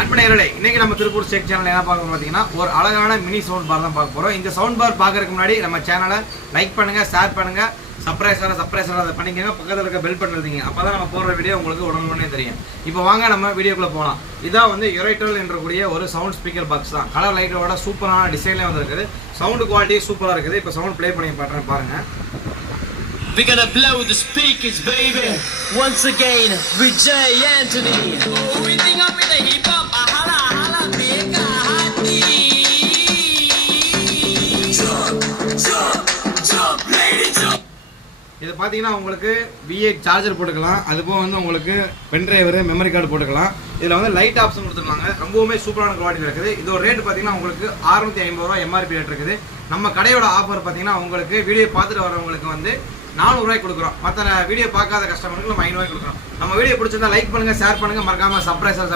அன்பனேரலே இன்னைக்கு நம்ம Tiruppur stack channel என்ன பார்க்க பார்த்தீங்கன்னா ஒரு அழகான மினி சவுண்ட் பார் தான் பார்க்க போறோம். இந்த சவுண்ட் பார் பார்க்கறதுக்கு முன்னாடி நம்ம சேனலை லைக் பண்ணுங்க, ஷேர் பண்ணுங்க, சப்ஸ்கிரைபர் அதை பண்ணிக்கங்க, பக்கத்தில் இருக்க பெல் பட்டன் அழுத்திங்க. அப்பதான் நம்ம போடுற வீடியோ உங்களுக்கு உடனுக்குடனே தெரியும். இப்போ வாங்க நம்ம வீடியோக்குள்ள போகலாம். இதான் வந்து யுரைட்டல் என்றக்கூடிய ஒரு சவுண்ட் ஸ்பீக்கர் பாக்ஸ் தான். கலர் லைட்டோட சூப்பரான டிசைன்ல வந்துருக்குது. சவுண்ட் குவாலிட்டி சூப்பரா இருக்குது. இப்போ சவுண்ட் ப்ளே பண்ணி பாடுறேன் பாருங்க. We're gonna blow the speakers, baby. Once again, with Jay Anthony. Oh, we think up with the hip hop. Hala, hala, mega hati. Jump, jump, jump, lady, jump. இது பார்த்தீங்கன்னா உங்களுக்கு V8 charger போட்டுக்கலாம். அதுபோக வந்து உங்களுக்கு பென்ட்ரைவர், மெமரி கார்டு போட்டுக்கலாம். இதில் வந்து லைட் ஆப்ஷன் கொடுத்துருக்காங்க. ரொம்பவுமே சூப்பரான குவாலிட்டி இருக்குது. இதோட ரேட் பார்த்தீங்கன்னா உங்களுக்கு 650 ரூபா MRP ரேட் இருக்குது. நம்ம கடையோட ஆஃபர் பார்த்தீங்கன்னா உங்களுக்கு வீடியோ பார்த்துட்டு வரவங்களுக்கு வந்து 400 ரூபாய்க்கு கொடுக்குறோம். மற்ற வீடியோ பார்க்காத கஸ்டமருக்கு நம்ம 500 ரூபாய்க்கு கொடுக்குறோம். நம்ம வீடியோ பிடிச்சிருந்தா லைக் பண்ணுங்க, ஷேர் பண்ணுங்க, மறக்காம சப்ஸ்கிரைபர்